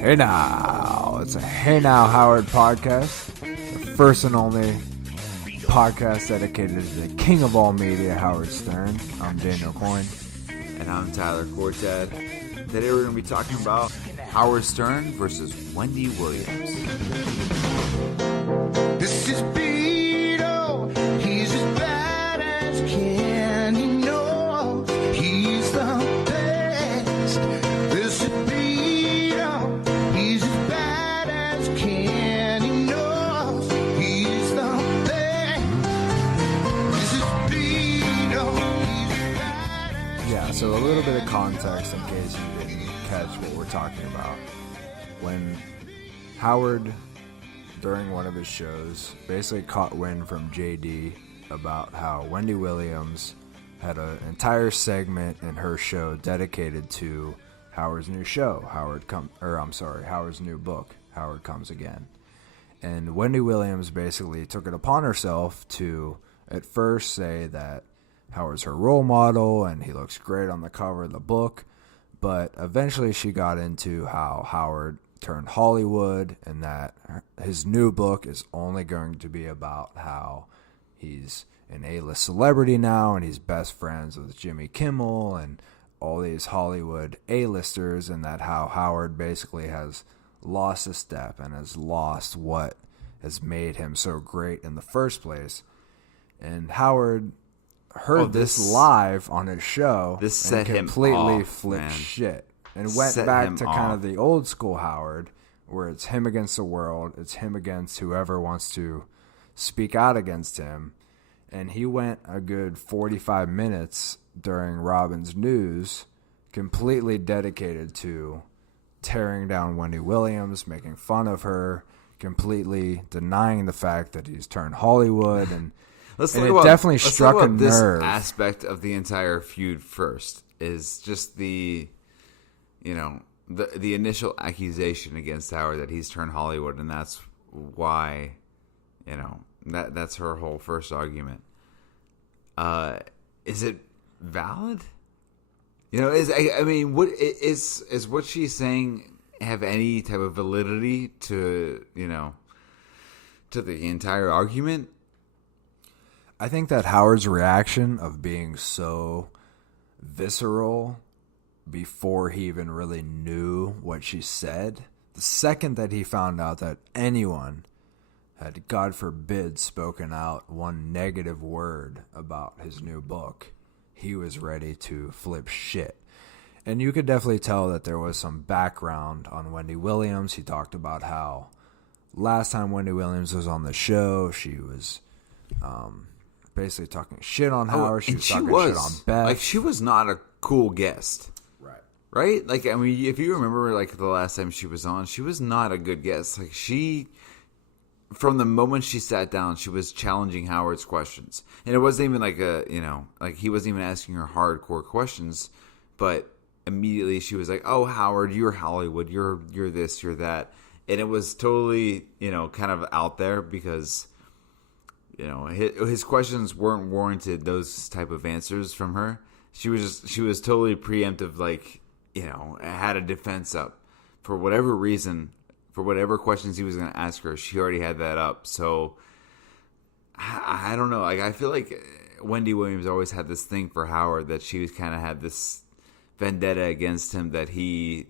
Hey now, it's a Hey Now Howard podcast, the first and only podcast dedicated to the king of all media, Howard Stern. I'm Daniel Coyne. And I'm Tyler Cortad. Today we're going to be talking about Howard Stern versus Wendy Williams. This is Beto, he's as bad as can, he knows he's the best. This is Beto, he's as bad as can, he knows he's the best. This is Beto, he's as bad as Yeah, so a little bit of context in case you didn't catch what we're talking about. When Howard, during one of his shows, basically caught wind from JD about how Wendy Williams had an entire segment in her show dedicated to Howard's new show, Howard's new book, Howard Comes Again. And Wendy Williams basically took it upon herself to at first say that Howard's her role model and he looks great on the cover of the book, but eventually she got into how Howard turned Hollywood and that his new book is only going to be about how he's an A-list celebrity now and he's best friends with Jimmy Kimmel and all these Hollywood A-listers, and that how Howard basically has lost a step and has lost what has made him so great in the first place. And Howard heard this live on his show This set and him completely off, flipped man. shit. And went Set back him to kind off. of the old school Howard, where it's him against the world. It's him against whoever wants to speak out against him. And he went a good 45 minutes during Robin's News, completely dedicated to tearing down Wendy Williams, making fun of her, completely denying the fact that he's turned Hollywood. And Let's and talk it about, definitely let's struck talk a about this nerve. aspect of the entire feud first. Is just the initial accusation against Howard that he's turned Hollywood, and that's why, that's her whole first argument. Is it valid? What is what she's saying have any type of validity to to the entire argument? I think that Howard's reaction of being so visceral before he even really knew what she said, the second that he found out that anyone had, God forbid, spoken out one negative word about his new book, he was ready to flip shit. And you could definitely tell that there was some background on Wendy Williams. He talked about how last time Wendy Williams was on the show, she was basically talking shit on Howard. She was talking shit on Beth. Like, she was not a cool guest. Right? Like, I mean, if you remember, like, the last time she was on, she was not a good guest. Like, from the moment she sat down, she was challenging Howard's questions. And it wasn't even like he wasn't even asking her hardcore questions, but immediately she was like, "Oh, Howard, you're Hollywood. You're this, you're that." And it was totally, kind of out there because, his questions weren't warranted those type of answers from her. She was totally preemptive, like, had a defense up for whatever reason, for whatever questions he was going to ask her. She already had that up. So I don't know. Like, I feel like Wendy Williams always had this thing for Howard, that she kind of had this vendetta against him, that he,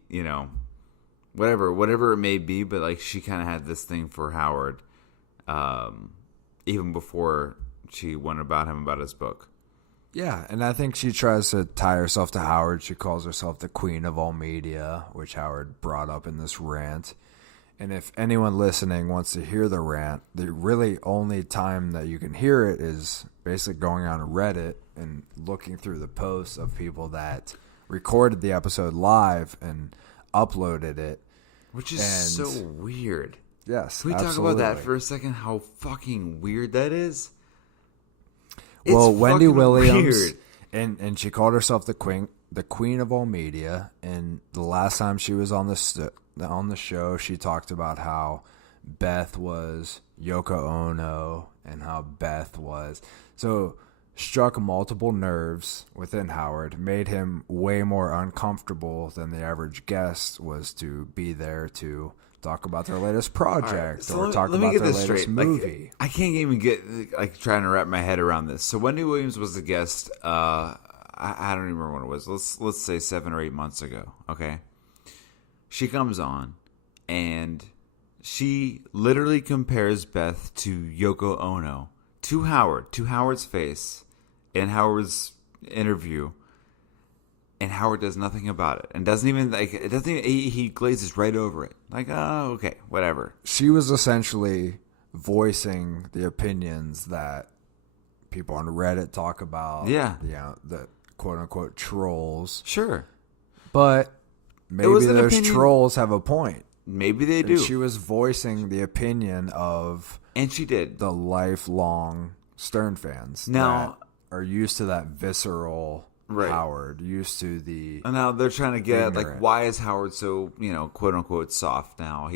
whatever it may be, but like, she kind of had this thing for Howard, even before she went about his book. Yeah, and I think she tries to tie herself to Howard. She calls herself the queen of all media, which Howard brought up in this rant. And if anyone listening wants to hear the rant, the really only time that you can hear it is basically going on Reddit and looking through the posts of people that recorded the episode live and uploaded it. Which is so weird. Yes, Can we absolutely. talk about that for a second? How fucking weird that is? Well, Wendy fucking Williams, weird. and she called herself the queen of all media. And the last time she was on the show, she talked about how Beth was Yoko Ono and how Beth was. So struck multiple nerves within Howard, made him way more uncomfortable than the average guest was to be there to talk about their latest project or talk about their latest movie. I can't even get trying to wrap my head around this. So Wendy Williams was the guest. I don't even remember when it was. Let's say 7 or 8 months ago. Okay, she comes on and she literally compares Beth to Yoko Ono, to Howard's face in Howard's interview. And Howard does nothing about it, and doesn't even he glazes right over it, like, oh, okay, whatever. She was essentially voicing the opinions that people on Reddit talk about. Yeah, the quote unquote trolls. Sure, but maybe those trolls have a point. Maybe they do. She was voicing the opinion of, and she did, the lifelong Stern fans now that are used to that visceral. Right. Howard, used to the. And now they're trying to get ignorant. like, why is Howard so, quote unquote soft now?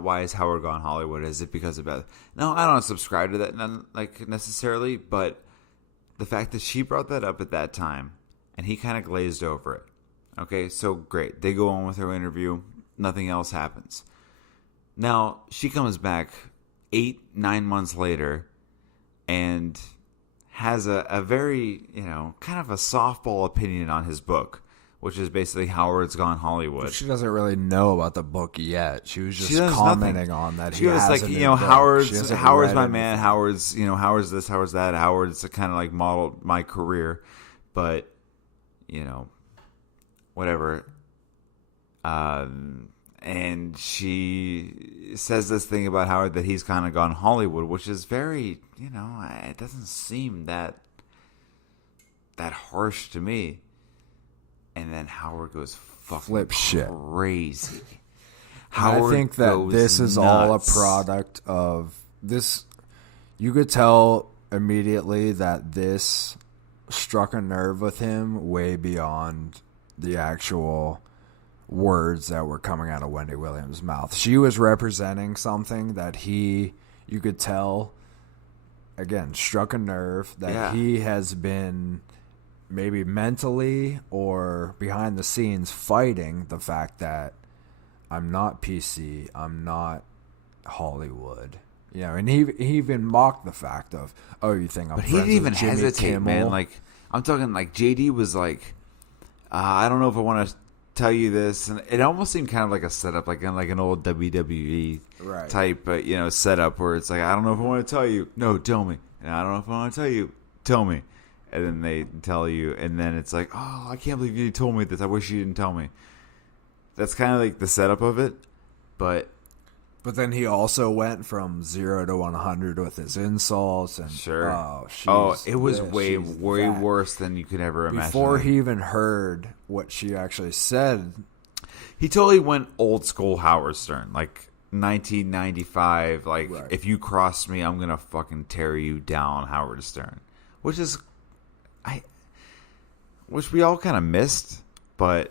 Why is Howard gone Hollywood? Is it because of Beth? No, I don't subscribe to that, necessarily, but the fact that she brought that up at that time, and he kind of glazed over it. Okay, so great. They go on with her interview. Nothing else happens. Now she comes back 8-9 months later, and has a very, kind of a softball opinion on his book, which is basically Howard's Gone Hollywood. She doesn't really know about the book yet. She was just commenting on that. She was like, Howard's my man. Howard's this, Howard's that. Howard's kind of like modeled my career, but whatever. And she says this thing about Howard that he's kind of gone Hollywood, which is very, it doesn't seem that harsh to me. And then Howard goes fucking crazy. Howard, I think that this is all a product of this. You could tell immediately that this struck a nerve with him way beyond the actual words that were coming out of Wendy Williams' mouth. She was representing something that you could tell, again, struck a nerve that he has been maybe mentally or behind the scenes fighting the fact that I'm not PC, I'm not Hollywood. And he even mocked the fact of, oh, you think I'm friends with Jimmy Kimmel? But he didn't even hesitate, man. Like, I'm talking like JD was like, I don't know if I want to tell you this, and it almost seemed kind of like a setup, like an old WWE type, setup where it's like, I don't know if I want to tell you. No, tell me. And I don't know if I want to tell you. Tell me. And then they tell you, and then it's like, oh, I can't believe you told me this. I wish you didn't tell me. That's kind of like the setup of it, but then he also went from 0 to 100 with his insults, and it was way worse than you could ever imagine. Before he even heard what she actually said, he totally went old school Howard Stern, like 1995. Like, if you cross me, I'm gonna fucking tear you down, Howard Stern. Which we all kind of missed, but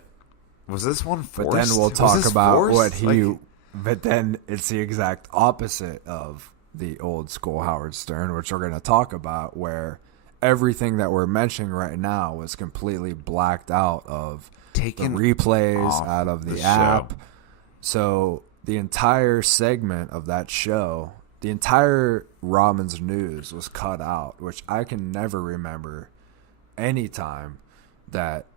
was this one forced? But then we'll talk about what he. But then it's the exact opposite of the old school Howard Stern, which we're going to talk about, where everything that we're mentioning right now was completely blacked out of taking replays out of the app. So the entire segment of that show, the entire Robin's News was cut out, which I can never remember any time that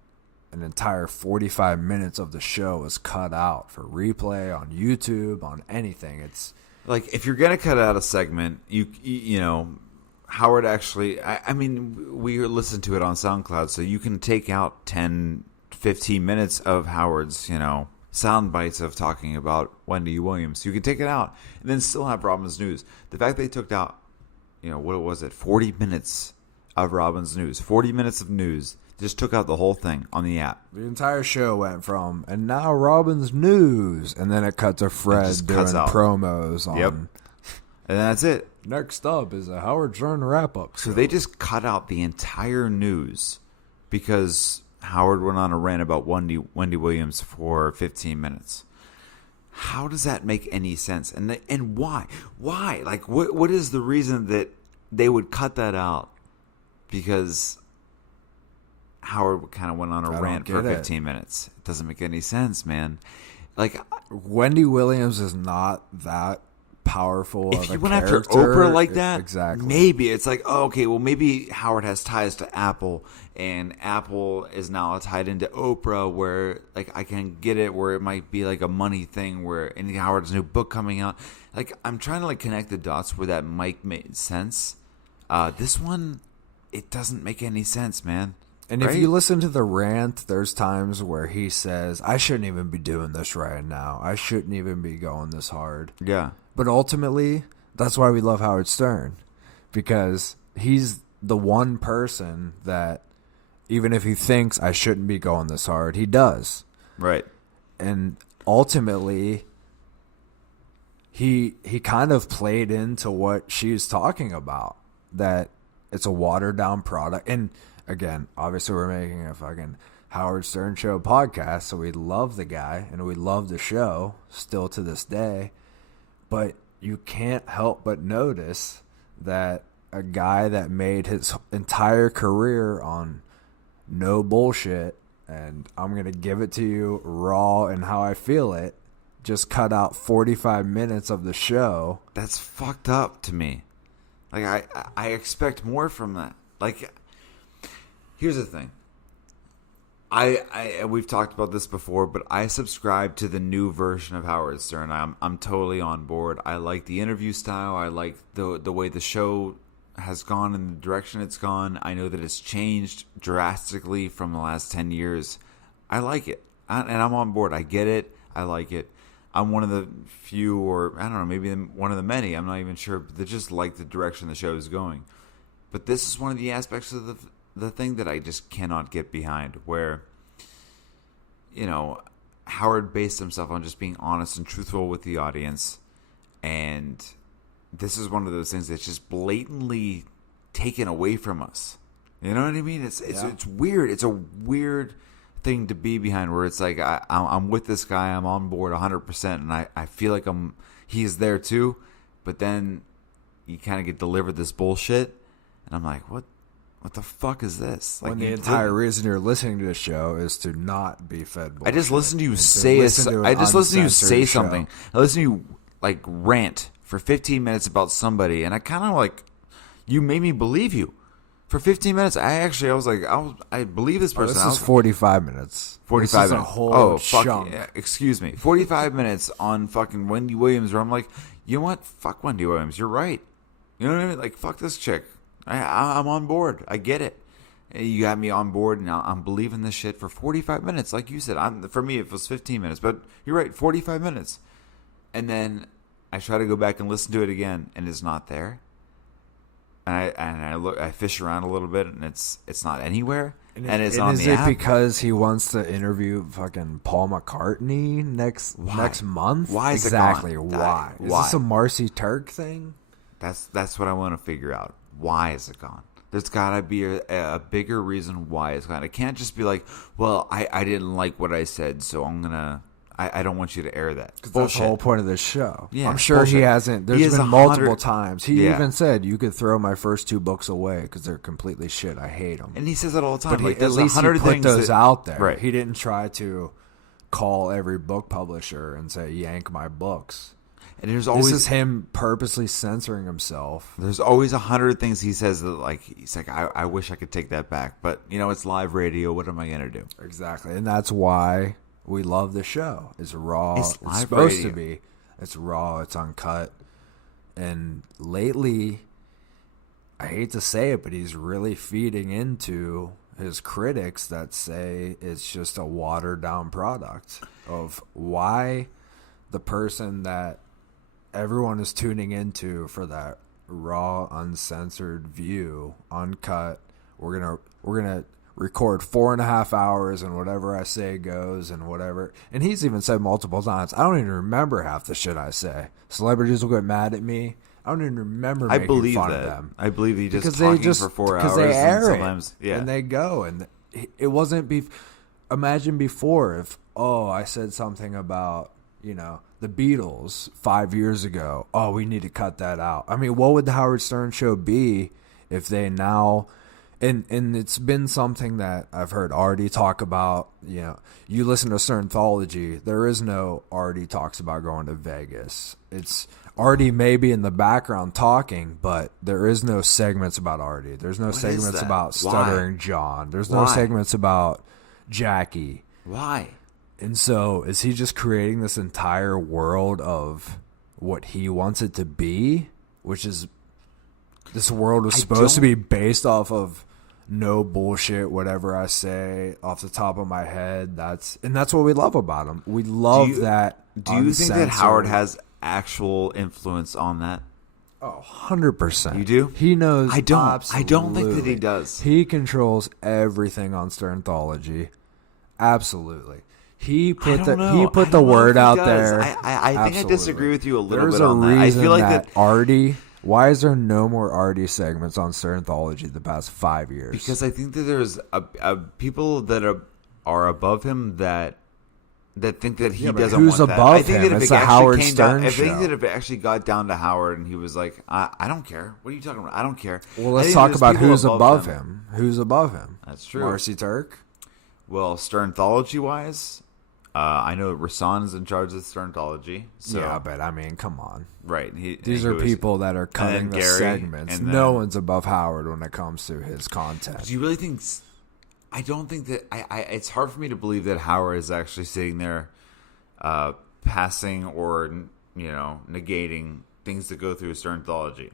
an entire 45 minutes of the show was cut out for replay on YouTube, on anything. It's like, if you're gonna cut out a segment, you Howard actually, I mean, we listen to it on SoundCloud, so you can take out 10-15 minutes of Howard's sound bites of talking about Wendy Williams. You can take it out and then still have Robin's News. The fact they took out, what was it, 40 minutes of Robin's News, 40 minutes of news. Just took out the whole thing on the app. The entire show went from, and now Robin's News, and then it cut to Fred doing promos on. Yep. And that's it. Next up is a Howard Stern wrap-up. So they just cut out the entire news because Howard went on a rant about Wendy Williams for 15 minutes. How does that make any sense? And why? Why? Like, what is the reason that they would cut that out? because Howard kind of went on a rant for 15 minutes. It doesn't make any sense, man. Like, Wendy Williams is not that powerful if of you a went after character. Oprah like that, exactly. maybe it's like, oh, okay, well, maybe Howard has ties to Apple, and Apple is now tied into Oprah, where like I can get it, where it might be like a money thing, where in Howard's new book coming out, like I'm trying to like connect the dots where that might make sense. This one, it doesn't make any sense, man. And if you listen to the rant, there's times where he says, I shouldn't even be doing this right now. I shouldn't even be going this hard. Yeah. But ultimately, that's why we love Howard Stern. Because he's the one person that, even if he thinks I shouldn't be going this hard, he does. Right. And ultimately, he kind of played into what she's talking about. That it's a watered down product. And again, obviously we're making a fucking Howard Stern Show podcast, so we love the guy and we love the show still to this day. But you can't help but notice that a guy that made his entire career on no bullshit and I'm going to give it to you raw and how I feel it, just cut out 45 minutes of the show. That's fucked up to me. Like, I expect more from that. Like, here's the thing. We've talked about this before, but I subscribe to the new version of Howard Stern. I'm totally on board. I like the interview style. I like the way the show has gone in the direction it's gone. I know that it's changed drastically from the last 10 years. I like it. And I'm on board. I get it. I like it. I'm one of the few, or I don't know, maybe one of the many, I'm not even sure, but that just like the direction the show is going. But this is one of the aspects of the thing that I just cannot get behind, where, you know, Howard based himself on just being honest and truthful with the audience, and this is one of those things that's just blatantly taken away from us. You know what I mean? It's weird. It's a weird thing to be behind, where it's like I'm with this guy, I'm on board 100%, and I feel like he's there too, but then you kind of get delivered this bullshit, and I'm like, what the fuck is this? Like, when the entire reason you're listening to the show is to not be fed bullshit. I just listen to you say something. I listen to you like rant for 15 minutes about somebody, and I kind of like, you made me believe you. For 15 minutes, I was like, I believe this person. This is 45 minutes. 45 this is minutes. A whole fuck. chunk. Yeah, excuse me. 45 minutes on fucking Wendy Williams, where I'm like, you know what? Fuck Wendy Williams. You're right. You know what I mean? Like, fuck this chick. I'm on board. I get it. You got me on board, and I'm believing this shit for 45 minutes. Like you said, for me, it was 15 minutes. But you're right, 45 minutes. And then I try to go back and listen to it again, and it's not there. And I fish around a little bit, and it's not anywhere, and it's on the app. Is it because he wants to interview fucking Paul McCartney next month? Why is exactly? it gone? Why? Is this a Marcy Turk thing? That's what I want to figure out. Why is it gone? There's got to be a bigger reason why it's gone. It can't just be like, well, I didn't like what I said, so I'm gonna. I don't want you to air that. That's the whole point of this show. Yeah, I'm sure bullshit. he hasn't. There's been multiple times. He even said, you could throw my first 2 books away because they're completely shit. I hate them. And he says that all the time. But at least he put those out there. Right. He didn't try to call every book publisher and say, yank my books. And there's always, this is him purposely censoring himself. There's always 100 things he says that, like, he's like, I wish I could take that back. But, you know, it's live radio. What am I going to do? Exactly. And that's why we love the show. It's raw. It's supposed to be. It's raw. It's uncut. And lately, I hate to say it, but he's really feeding into his critics that say it's just a watered down product of why the person that everyone is tuning into for that raw, uncensored view, uncut. We're gonna record 4.5 hours and whatever I say goes and whatever. And he's even said multiple times, I don't even remember half the shit I say. Celebrities will get mad at me. I don't even remember making fun of them. I believe he just talking for 4 hours. Because they air sometimes, it, and they go. And it wasn't... Imagine before if, I said something about, the Beatles 5 years ago. We need to cut that out. I mean, what would the Howard Stern Show be if And it's been something that I've heard Artie talk about. You know, you listen to Scientology, there is no Artie talks about going to Vegas. It's Artie maybe in the background talking, but there is no segments about Artie. There's no segments about Stuttering John. There's no segments about Jackie. Why? And so is he just creating this entire world of what he wants it to be, which is this world was supposed to be based off of no bullshit, whatever I say off the top of my head. That's what we love about him. We love that. Do you think that Howard has actual influence on that? Oh, 100%. You do? He knows. I don't think that he does. He controls everything on Scientology. Absolutely. He put the word out there. I think I disagree with you a little There's bit on that. I feel like that Artie. Why is there no more Artie segments on Scientology the past 5 years? Because I think that there's people that are above him that think that he doesn't who's want that. above I think him? that if It's it the actually Howard came Stern down, I think show. that if it actually got down to Howard and he was like, I don't care. What are you talking about? I don't care. Well, let's talk about who's above him. Who's above him? That's true. Marcy Turk? Well, Scientology-wise, I know Rasan is in charge of Scientology. So, yeah, but I mean, come on. Right. These are people that are cutting the Gary, segments. No one's above Howard when it comes to his content. Do you really think... I don't think that... it's hard for me to believe that Howard is actually sitting there passing or, negating things that go through Scientology.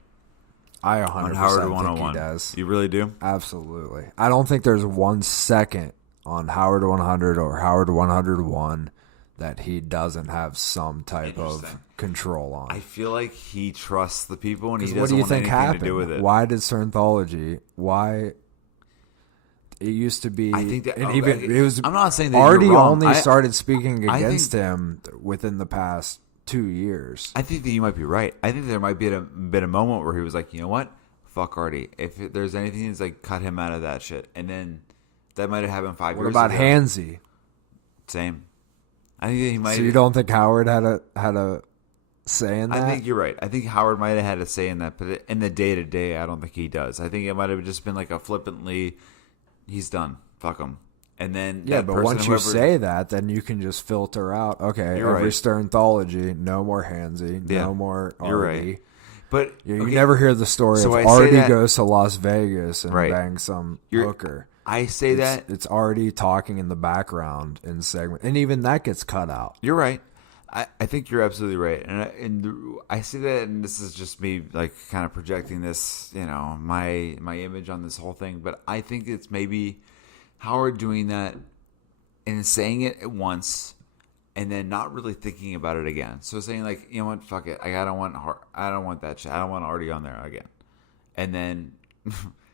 I 100% on Howard think 101. he does. You really do? Absolutely. I don't think there's 1 second on Howard 100 or Howard 101 that he doesn't have some type of control on. I feel like he trusts the people and he what doesn't do you want think anything happened? to do with it. Why did Scientology? Why? It used to be. I think that it was. I'm not saying that Artie you're wrong. only started speaking against him within the past 2 years. I think that you might be right. I think there might be been a moment where he was like, you know what? Fuck Artie. If there's anything, it's like cut him out of that shit. And then that might have happened 5 years ago. What about Hansy? Same. I think that he might. So you don't think Howard had a say in that? I think you're right. I think Howard might have had a say in that, but in the day to day, I don't think he does. I think it might have just been like a flippantly, he's done. Fuck him. And then but once you say that, then you can just filter out. Okay, every Scientology, no more Hansy, no more Artie. You're right. But you never hear the story of Artie goes to Las Vegas and bangs some hooker. I say that it's Artie talking in the background in segment, and even that gets cut out. You're right. I think you're absolutely right, and I see that, and this is just me like kind of projecting this, my image on this whole thing. But I think it's maybe Howard doing that and saying it at once, and then not really thinking about it again. So saying like, you know what, fuck it, I don't want that shit. I don't want Artie on there again, and then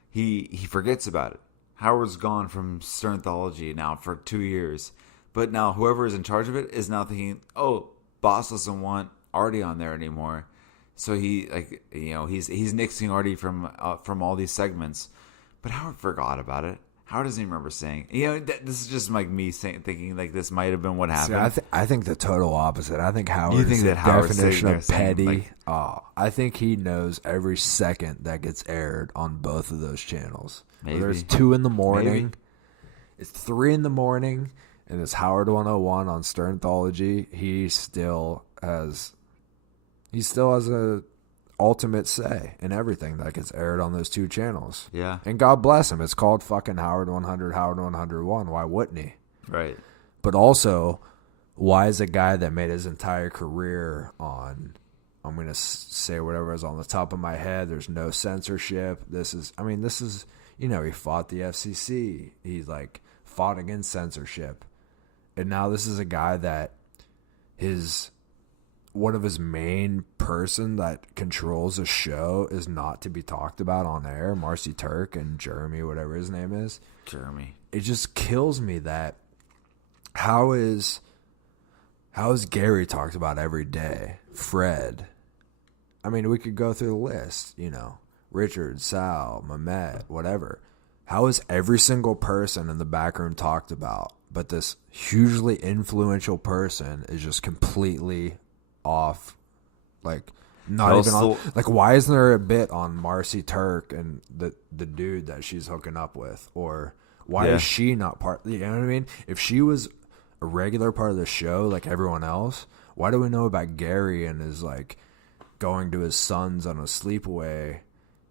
he forgets about it. Howard's gone from Scientology now for 2 years. But now whoever is in charge of it is now thinking, oh, boss doesn't want Artie on there anymore. So he's nixing Artie from all these segments. But Howard forgot about it. Howard doesn't even remember saying, this is just like me thinking like this might have been what happened. See, I think the total opposite. I think Howard is the definition of petty. I think he knows every second that gets aired on both of those channels. Maybe. Whether it's 2 in the morning, Maybe. it's 3 in the morning, and it's Howard 101 on Scientology. He still has a ultimate say in everything that gets aired on those 2 channels. Yeah. And God bless him. It's called fucking Howard 100, Howard 101. Why wouldn't he? Right. But also, why is a guy that made his entire career on, I'm going to say whatever is on the top of my head, there's no censorship. This is, he fought the FCC. He fought against censorship. And now this is a guy that one of his main person that controls a show is not to be talked about on air. Marcy Turk and Jeremy, whatever his name is. Jeremy. It just kills me that how is Gary talked about every day? Fred. I mean, we could go through the list, Richard, Sal, Mehmet, whatever. How is every single person in the back room talked about, but this hugely influential person is just completely off? Not even on, like, why isn't there a bit on Marcy Turk and the dude that she's hooking up with? Or why is she not part? You know what I mean? If she was a regular part of the show like everyone else, why do we know about Gary and his, like, going to his sons on a sleepaway?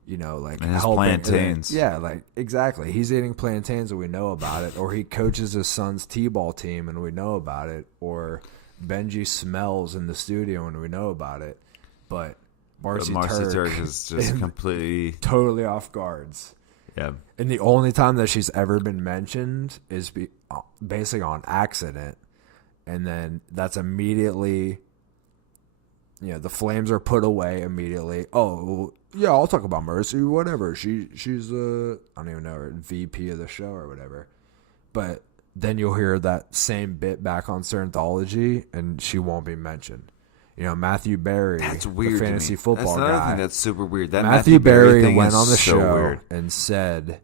You know, like, and his plantains. Yeah, like, exactly. He's eating plantains and we know about it. Or he coaches his son's t-ball team and we know about it. Or Benji smells in the studio and we know about it. But Marcy Turk is just completely... totally off guards. Yeah. And the only time that she's ever been mentioned is basically on accident. And then that's immediately... You know, the flames are put away immediately. Oh, yeah, I'll talk about Mercy, whatever. She's I don't even know her VP of the show or whatever. But then you'll hear that same bit back on Scientology, and she won't be mentioned. You know, Matthew Berry, that's weird, the fantasy football that's guy. Thing that's super weird. That Matthew Berry went on the show and said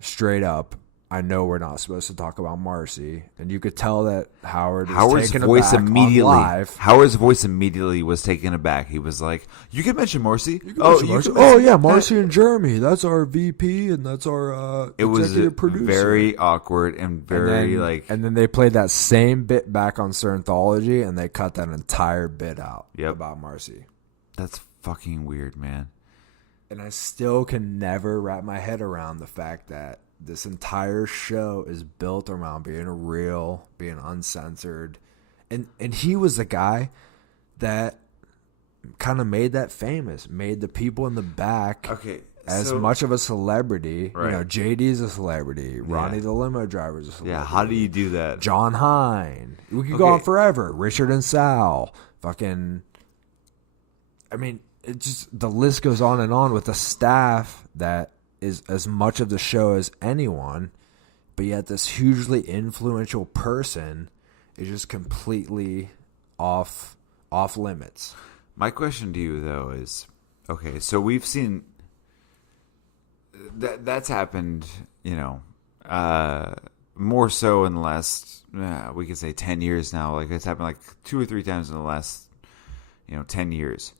straight up, I know we're not supposed to talk about Marcy, and you could tell that Howard's voice immediately live. Howard's voice immediately was taken aback. He was like, "You can mention Marcy. Marcy and Jeremy. That's our VP, and that's our executive producer." Very awkward and and then they played that same bit back on Scientology, and they cut that entire bit out about Marcy. That's fucking weird, man. And I still can never wrap my head around the fact that this entire show is built around being real, being uncensored. And he was the guy that kind of made that famous, made the people in the back as much of a celebrity. Right. You know, JD's a celebrity. Ronnie the limo driver's a celebrity. Yeah, how do you do that? John Hine. We could go on forever. Richard and Sal. Fucking... I mean, it just... The list goes on and on with the staff that is as much of the show as anyone, but yet this hugely influential person is just completely off limits. My question to you, though, is, okay, so we've seen that's happened, you know, more so in the last, we could say 10 years now. Like, it's happened like 2 or 3 times in the last, 10 years.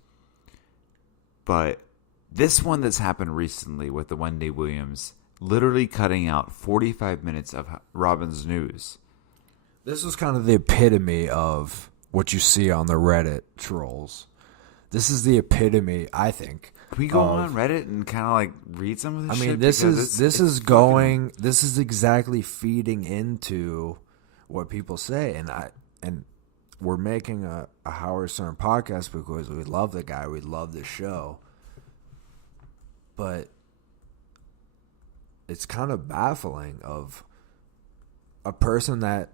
But this one that's happened recently with the Wendy Williams, literally cutting out 45 minutes of Robin's news. This was kind of the epitome of what you see on the Reddit trolls. This is the epitome, I think. Can we go on Reddit and kind of like read some of this shit? I mean, this is exactly feeding into what people say. And we're making a Howard Stern podcast because we love the guy, we love the show. But it's kind of baffling of a person that,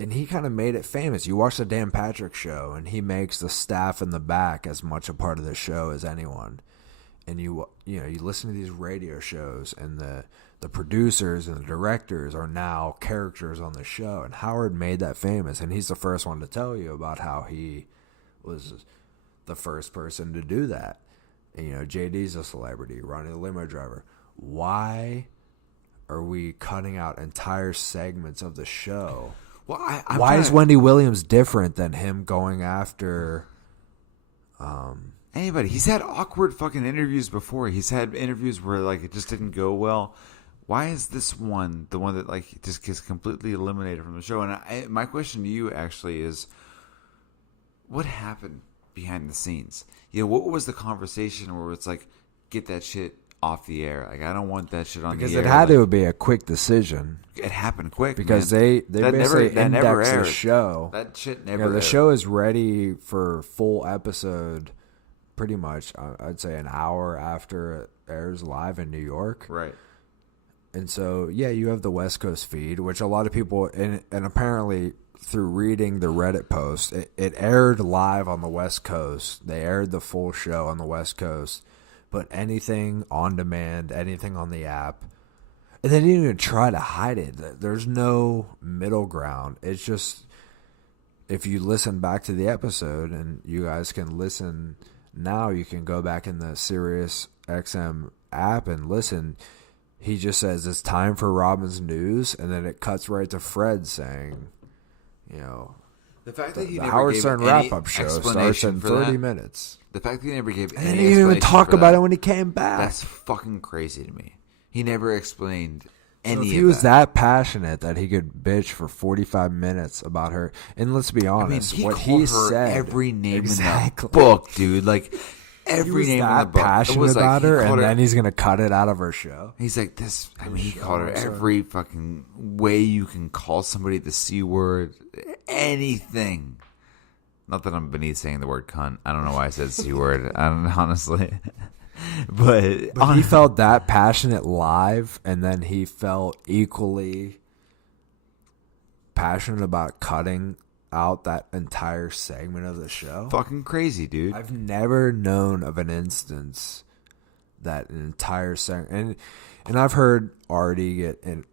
and he kind of made it famous. You watch the Dan Patrick show, and he makes the staff in the back as much a part of the show as anyone. And you listen to these radio shows, and the producers and the directors are now characters on the show. And Howard made that famous, and he's the first one to tell you about how he was the first person to do that. And, JD's a celebrity, Ronnie the limo driver. Why are we cutting out entire segments of the show? Well, why is Wendy Williams different than him going after anybody? He's had awkward fucking interviews before. He's had interviews where like it just didn't go well. Why is this one the one that like just gets completely eliminated from the show? And my question to you actually is, what happened behind the scenes? What was the conversation where it's like, get that shit off the air? Like, I don't want that shit on the air. Because it had to be a quick decision. It happened quick, because man. they basically indexed the aired. show. That shit never aired. The show is ready for full episode pretty much, I'd say, an hour after it airs live in New York. Right. And so, you have the West Coast feed, which a lot of people, and apparently through reading the Reddit post, it aired live on the West Coast. They aired the full show on the West Coast, but anything on demand, anything on the app, and they didn't even try to hide it. There's no middle ground. It's just, if you listen back to the episode, and you guys can listen now, you can go back in the Sirius XM app and listen. He just says, it's time for Robin's news, and then it cuts right to Fred saying, The fact that he the never Howard gave Stern any wrap-up show starts explanation in for 30 that, minutes. The fact that he never gave And any he didn't even explanation talk for about that, it when he came back. That's fucking crazy to me. He never explained any So if of he was that passionate that he could bitch for 45 minutes about her, and let's be honest, he what called he her said, every name exactly. in the book, dude. Like He every was name in the that book. It passionate was like, about he her, called and then he's gonna cut it out of her show. He's like this. I mean, he called her every fucking way you can call somebody the C word, anything. Not that I'm beneath saying the word cunt. I don't know why I said C word. I don't honestly. But he felt that passionate live, and then he felt equally passionate about cutting out that entire segment of the show. Fucking crazy, dude. I've never known of an instance that an entire segment, and I've heard Artie get in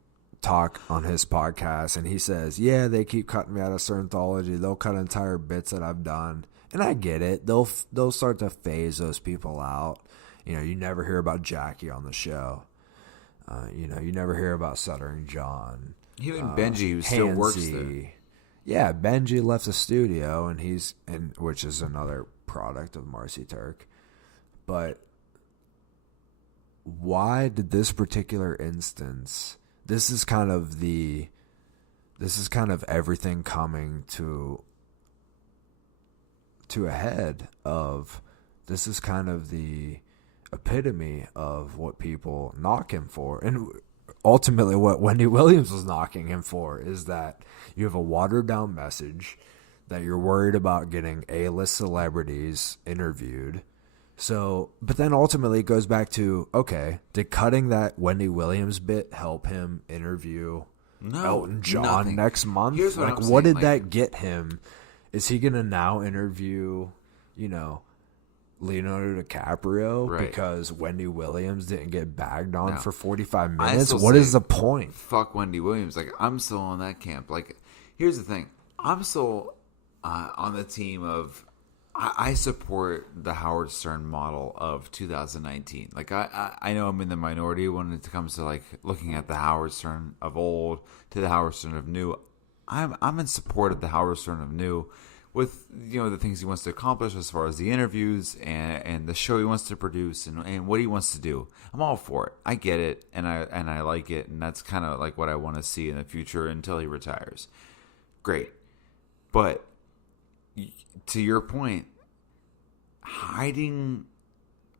talk on his podcast, and he says, yeah, they keep cutting me out of Scientology. They'll cut entire bits that I've done, and I get it. They'll start to phase those people out. You know, you never hear about Jackie on the show. You never hear about Stuttering John. Even Benji, who still works there. Yeah, Benji left the studio, and which is another product of Marcy Turk. But why did this particular instance? This is kind of everything coming to a head of. This is kind of the epitome of what people knock him for, and ultimately what Wendy Williams was knocking him for is that you have a watered down message, that you're worried about getting A-list celebrities interviewed. So, but then ultimately it goes back to, okay, did cutting that Wendy Williams bit help him interview Elton John next month? Here's what like, I'm what saying, did that get him? Is he going to now interview, Leonardo DiCaprio because Wendy Williams didn't get bagged on for 45 minutes? What is the point? Fuck Wendy Williams. Like, I'm still on that camp. Like, here's the thing. I'm still on the team of I support the Howard Stern model of 2019. Like, I know I'm in the minority when it comes to, like, looking at the Howard Stern of old to the Howard Stern of new. I'm in support of the Howard Stern of new, with the things he wants to accomplish as far as the interviews and the show he wants to produce and what he wants to do. I'm all for it. I get it, and I like it, and that's kind of like what I want to see in the future until he retires. Great. But to your point, hiding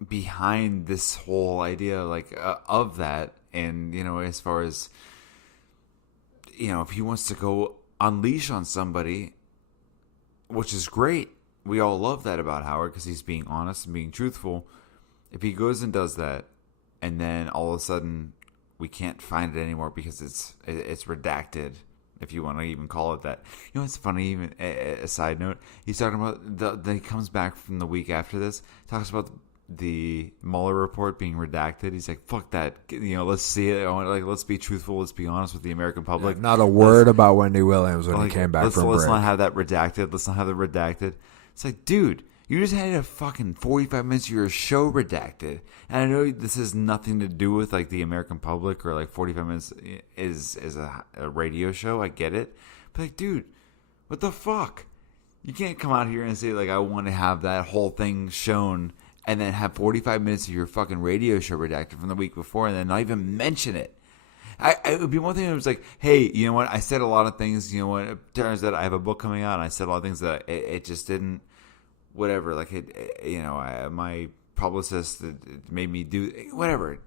behind this whole idea of that, and as far as if he wants to go unleash on somebody, which is great. We all love that about Howard because he's being honest and being truthful. If he goes and does that, and then all of a sudden we can't find it anymore because it's redacted, if you want to even call it that. It's funny, even a side note, he's talking about he comes back from the week after this, talks about the Mueller report being redacted. He's like, fuck that, let's see it. Let's be truthful, let's be honest with the American public. Yeah, not a word about Wendy Williams when he came back from break. Let's not have that redacted. Let's not have it redacted. It's like, dude, you just had a fucking 45 minutes of your show redacted. And I know this has nothing to do with like the American public, or like 45 minutes is a radio show. I get it. But like, dude, what the fuck? You can't come out here and say like, I want to have that whole thing shown, and then have 45 minutes of your fucking radio show redacted from the week before, and then not even mention it. It would be one thing if it was like, hey, you know what? I said a lot of things. You know what? It turns out I have a book coming out, and I said a lot of things that it just didn't, whatever. Like, my publicist made me do whatever.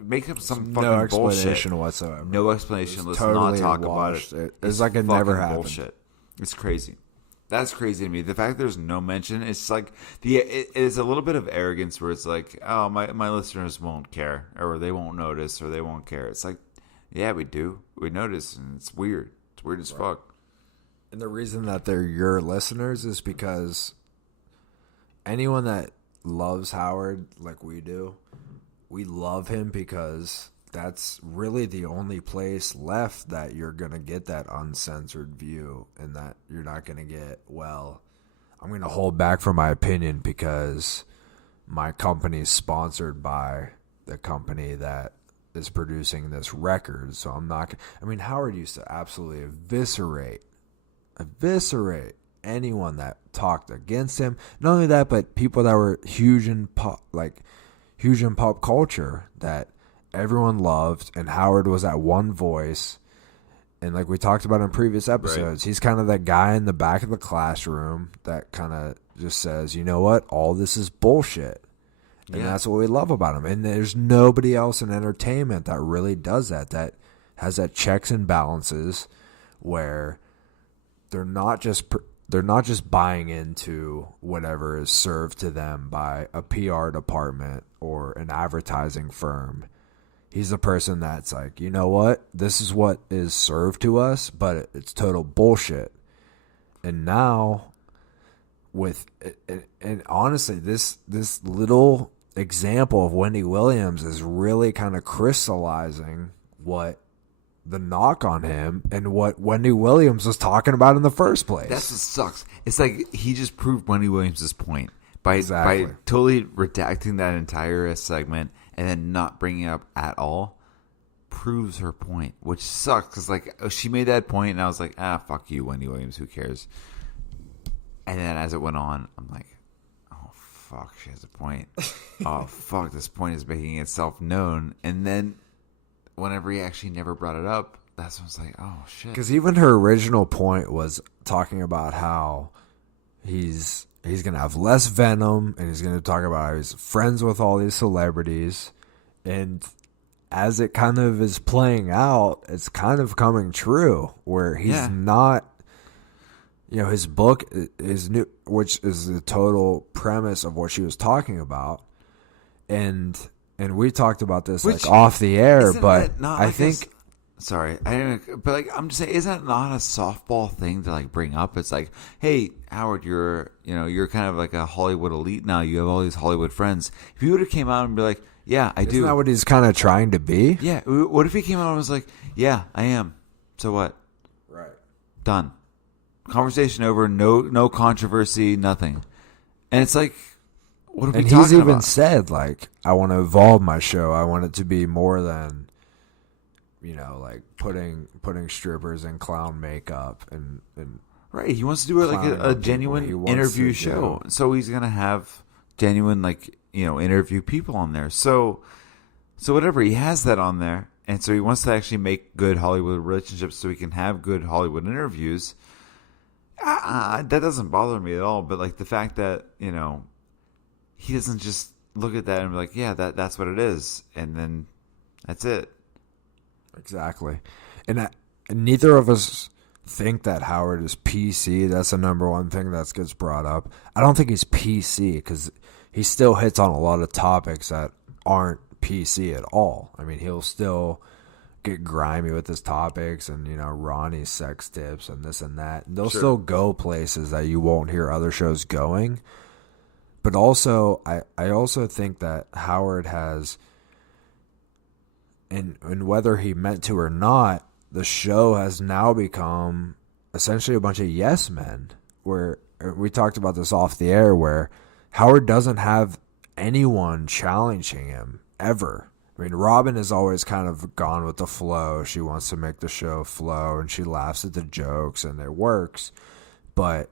Make up some fucking no explanation bullshit. whatsoever. No explanation. Let's totally not talk about it. It's like it never happened. Bullshit. It's crazy. That's crazy to me. The fact there's no mention, it's like it is a little bit of arrogance where it's like, oh, my listeners won't care, or they won't notice, or they won't care. It's like, yeah, we do. We notice, and it's weird. It's weird as fuck. And the reason that they're your listeners is because anyone that loves Howard like we do, we love him because that's really the only place left that you're going to get that uncensored view, and that you're not going to get, well, I'm going to hold back from my opinion because my company is sponsored by the company that is producing this record. So I'm not, Howard used to absolutely eviscerate anyone that talked against him. Not only that, but people that were huge in pop culture that everyone loved, and Howard was that one voice. And like we talked about in previous episodes, he's kind of that guy in the back of the classroom that kind of just says, you know what, all this is bullshit. And that's what we love about him. And there's nobody else in entertainment that really does that, that has that checks and balances where they're not just buying into whatever is served to them by a PR department or an advertising firm. He's the person that's like, you know what? This is what is served to us, but it's total bullshit. And now, and honestly, this little example of Wendy Williams is really kind of crystallizing what the knock on him and what Wendy Williams was talking about in the first place. That's what sucks. It's like he just proved Wendy Williams' point by Exactly. totally redacting that entire segment and then not bringing it up at all. Proves her point, which sucks because like she made that point and I was like, fuck you, Wendy Williams, who cares? And then as it went on, I'm like, oh fuck, she has a point. Oh fuck, this point is making itself known. And then whenever he actually never brought it up, that's when I was like, oh shit. Because even her original point was talking about how he's going to have less venom, and he's going to talk about how he's friends with all these celebrities. And as it kind of is playing out, it's kind of coming true where he's not, his book is new, which is the total premise of what she was talking about. And we talked about this like off the air, but I think... Sorry, but like I'm just saying, isn't that not a softball thing to like bring up? It's like, hey, Howard, you're kind of like a Hollywood elite now. You have all these Hollywood friends. If you would have came out and be like, yeah, I do. Isn't that what he's kind of trying to be? Yeah. What if he came out and was like, yeah, I am. So what? Right. Done. Conversation over. No controversy. Nothing. And it's like, what are we talking about? And he's even said like, I want to evolve my show. I want it to be more than, like putting strippers in clown makeup and right. He wants to do it like a genuine interview show. So he's gonna have genuine interview people on there. So whatever, he has that on there, and so he wants to actually make good Hollywood relationships so he can have good Hollywood interviews. That doesn't bother me at all. But like the fact that he doesn't just look at that and be like, yeah, that's what it is, and then that's it. Exactly. And neither of us think that Howard is PC. That's the number one thing that gets brought up. I don't think he's PC because he still hits on a lot of topics that aren't PC at all. I mean, he'll still get grimy with his topics and, Ronnie's sex tips and this and that. They'll still go places that you won't hear other shows going. But also, I also think that Howard has... And whether he meant to or not, the show has now become essentially a bunch of yes men. Where we talked about this off the air, where Howard doesn't have anyone challenging him ever. I mean, Robin has always kind of gone with the flow. She wants to make the show flow, and she laughs at the jokes, and it works. But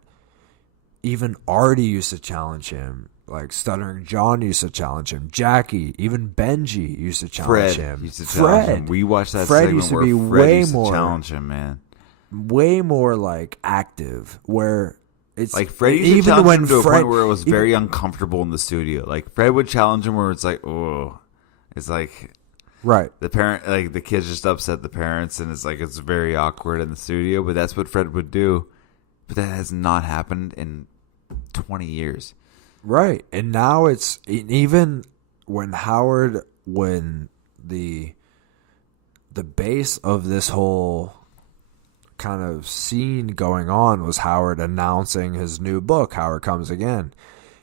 even Artie used to challenge him. Like Stuttering John used to challenge him. Jackie, even Benji used to challenge him. Used to challenge him. We watched that Fred segment used to where be Fred way used to more challenge him, man. Way more like active. Where it's like Fred used to challenge him to a point where it was very uncomfortable in the studio. Like Fred would challenge him where it's like, oh, it's like right. The parent, like the kids just upset the parents, and it's like it's very awkward in the studio. But that's what Fred would do. But that has not happened in 20 years. Right. And now it's even when the base of this whole kind of scene going on was Howard announcing his new book, Howard Comes Again.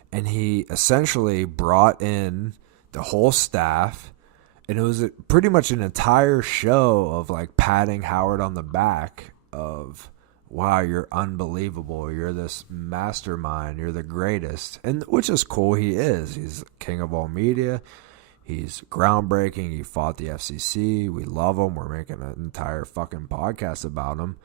And he essentially brought in the whole staff, and it was pretty much an entire show of like patting Howard on the back of, wow, you're unbelievable. You're this mastermind. You're the greatest. And which is cool. He is. He's king of all media. He's groundbreaking. He fought the FCC. We love him. We're making an entire fucking podcast about him.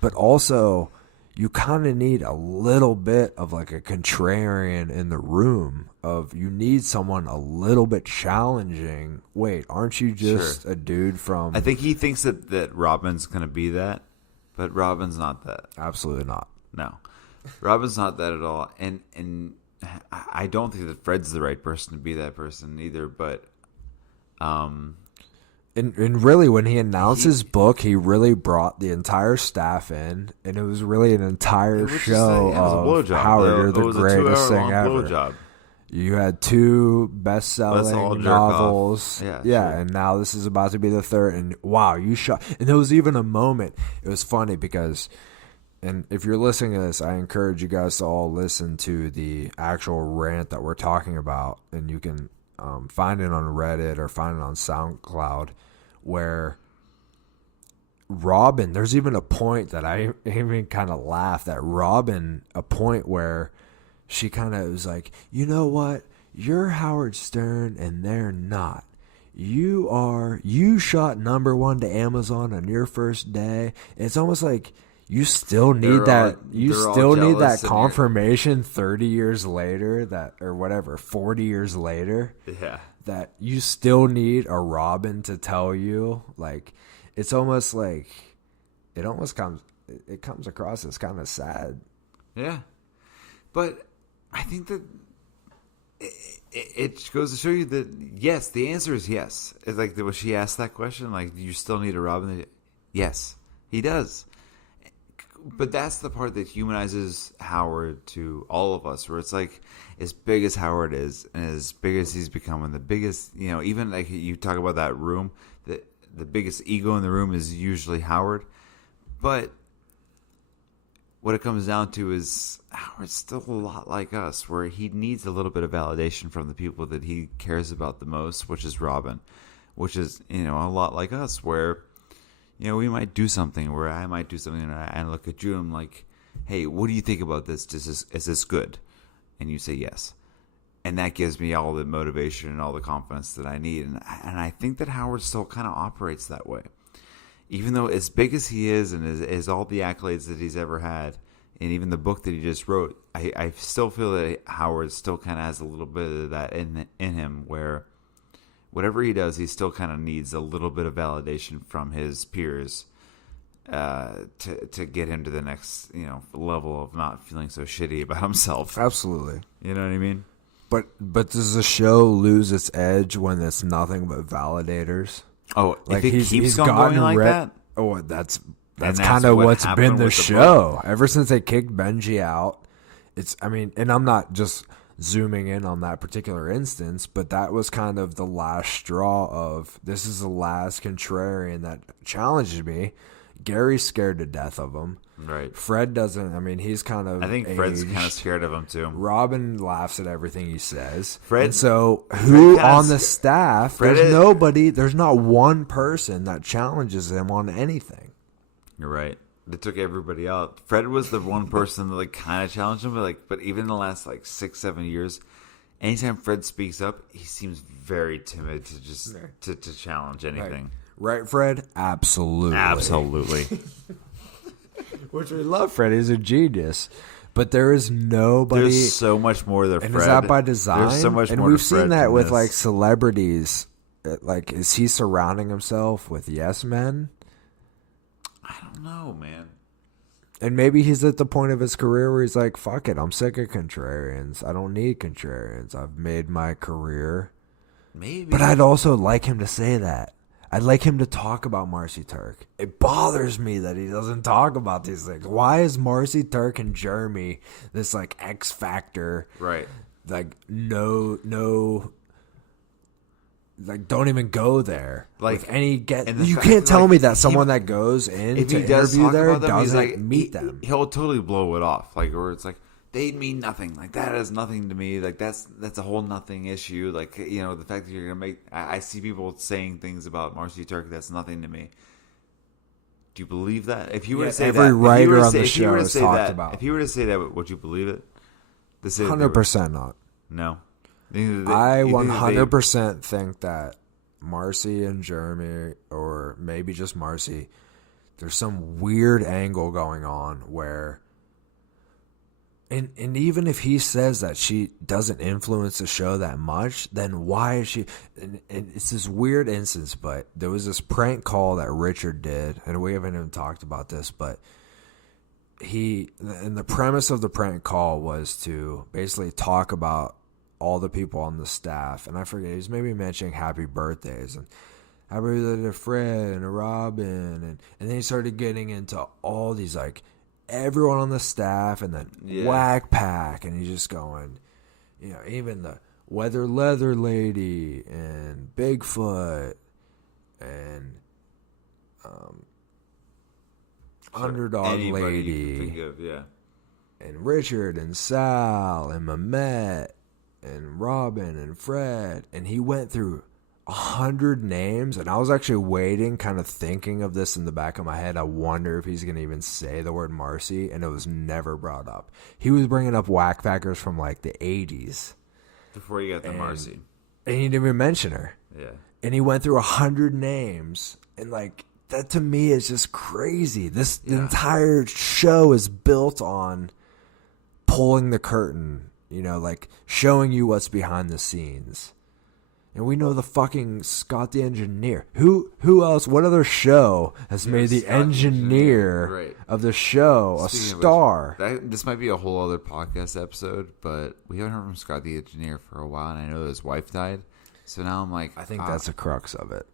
But also, you kind of need a little bit of like a contrarian in the room. You need someone a little bit challenging. Wait, aren't you just a dude from? I think he thinks that Robin's gonna be that, but Robin's not that. Absolutely not. No, Robin's not that at all. And I don't think that Fred's the right person to be that person either. But And really, when he announced his book, he really brought the entire staff in, and it was really an entire show of Howard, you're the greatest thing ever. You had 2 best-selling novels. Yeah, and now this is about to be the 3rd, and wow, you shot. And there was even a moment, it was funny because, and if you're listening to this, I encourage you guys to all listen to the actual rant that we're talking about, and you can find it on Reddit or find it on SoundCloud, where Robin, there's even a point that I even kind of laughed at Robin, a point where she kind of was like, you know what? You're Howard Stern and they're not. You shot #1 to Amazon on your first day. It's almost like you still need that confirmation 30 years later, that, or whatever, 40 years later. Yeah. That you still need a Robin to tell you. Like, it's almost like it comes across as kind of sad. Yeah. But I think that it goes to show you that, yes, the answer is yes. It's like when she asked that question, like, do you still need a Robin? Yes, he does. But that's the part that humanizes Howard to all of us, where it's like, as big as Howard is, and as big as he's becoming, the biggest, even like you talk about that room, the biggest ego in the room is usually Howard. But what it comes down to is Howard's still a lot like us, where he needs a little bit of validation from the people that he cares about the most, which is Robin, which is, a lot like us, where, we might do something, where I might do something, and I look at you and I'm like, hey, what do you think about this? Is this good? And you say yes. And that gives me all the motivation and all the confidence that I need. And I think that Howard still kind of operates that way. Even though as big as he is and as all the accolades that he's ever had, and even the book that he just wrote, I still feel that Howard still kind of has a little bit of that in him, where whatever he does, he still kind of needs a little bit of validation from his peers to get him to the next level of not feeling so shitty about himself. Absolutely. You know what I mean? But does the show lose its edge when it's nothing but validators? Oh, like if it keeps going like that? Oh, that's kind of what's been the show. Ever since they kicked Benji out, and I'm not just zooming in on that particular instance, but that was kind of the last straw of, this is the last contrarian that challenged me. Gary's scared to death of him. Right. Fred doesn't. He's kind of. I think Fred's kind of scared of him too. Robin laughs at everything he says. And so who on the staff? There's nobody. There's not one person that challenges him on anything. You're right. They took everybody out. Fred was the one person that kind of challenged him, but even in the last 6-7 years, anytime Fred speaks up, he seems very timid to just to challenge anything. Right, Fred? Absolutely. Which we love Fred. He's a genius. But there is nobody. There's so much more there, Fred. And is that by design? There's so much and more we've to seen Fred that with this. Celebrities. Is he surrounding himself with yes men? I don't know, man. And maybe he's at the point of his career where he's like, fuck it, I'm sick of contrarians. I don't need contrarians. I've made my career. Maybe. But I'd also like him to say that. I'd like him to talk about Marcy Turk. It bothers me that he doesn't talk about these things. Why is Marcy Turk and Jeremy this X factor? Right. No, don't even go there. You can't tell me that someone that goes in to interview there doesn't meet them. He'll totally blow it off. Or it's they mean nothing. That has nothing to me. That's a whole nothing issue. The fact that you're gonna make. I see people saying things about Marcy Turk that's nothing to me. Do you believe that? If you were to say every that, writer on the show has talked about. If you were to say that, would you believe it? 100% not. No. I 100% think that Marcy and Jeremy, or maybe just Marcy, there's some weird angle going on where And even if he says that she doesn't influence the show that much, then why is she? And it's this weird instance, but there was this prank call that Richard did, and we haven't even talked about this, but and the premise of the prank call was to basically talk about all the people on the staff, and I forget, he was maybe mentioning happy birthdays and happy birthday to Fred and to Robin, and then he started getting into all these like everyone on the staff and then Whack Pack, and he's just going, even the Weather Leather Lady and Bigfoot and Underdog Lady, and Richard and Sal and Mamet and Robin and Fred, and he went through 100 names, and I was actually waiting, kind of thinking of this in the back of my head. I wonder if he's going to even say the word Marcy, and it was never brought up. He was bringing up Whack Packers from like the 80s. Before you got the Marcy. And he didn't even mention her. Yeah. And he went through 100 names, and like, that to me is just crazy. The entire show is built on pulling the curtain, like showing you what's behind the scenes. And we know the fucking Scott the Engineer. Who else? What other show has made the engineer of the show a star? This might be a whole other podcast episode, but we haven't heard from Scott the Engineer for a while, and I know his wife died. So now I'm like, I think that's the crux of it.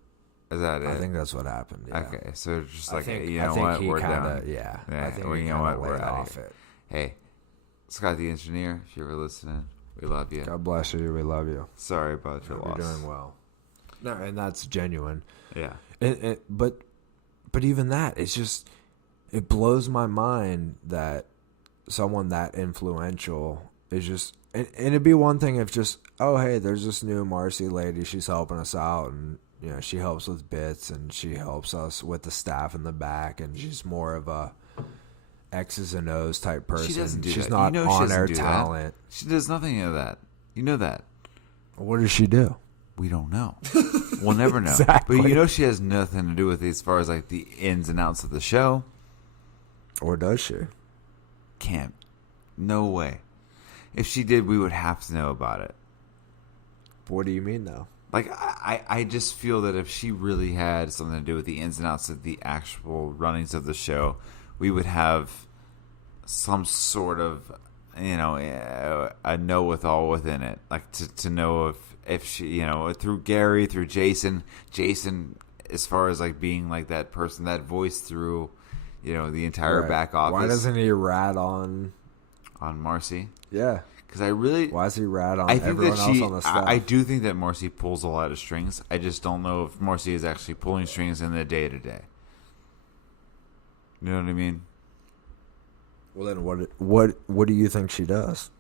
Is that it? I think that's what happened. Yeah. Okay, so just like, I think we're kinda, done. Yeah. I think well, he you know what, laid we're off out it. Hey, Scott the Engineer, if you're ever listening, we love you. God bless you. We love you. Sorry about your loss. You're doing well. No, and that's genuine. Yeah. But even that, it's just, it blows my mind that someone that influential is just, and it'd be one thing if just, oh, hey, there's this new Marcy lady, she's helping us out, and she helps with bits, and she helps us with the staff in the back, and she's more of a X's and O's type person. She doesn't do She's that. not on-air talent. She does nothing of that. You know that. What does she do? We don't know. We'll never know. Exactly. But she has nothing to do with it as far as like the ins and outs of the show. Or does she? Can't. No way. If she did, we would have to know about it. What do you mean, though? Like, I just feel that if she really had something to do with the ins and outs of the actual runnings of the show, we would have some sort of, a know-with-all within it. Like, to know if she, through Gary, through Jason, as far as, like, being, like, that person, that voice through, the entire back office. Why doesn't he rat on Marcy? Yeah. Because why is he rat on everyone else on the staff? I do think that Marcy pulls a lot of strings. I just don't know if Marcy is actually pulling strings in the day-to-day. You know what I mean? Well, then what do you think she does?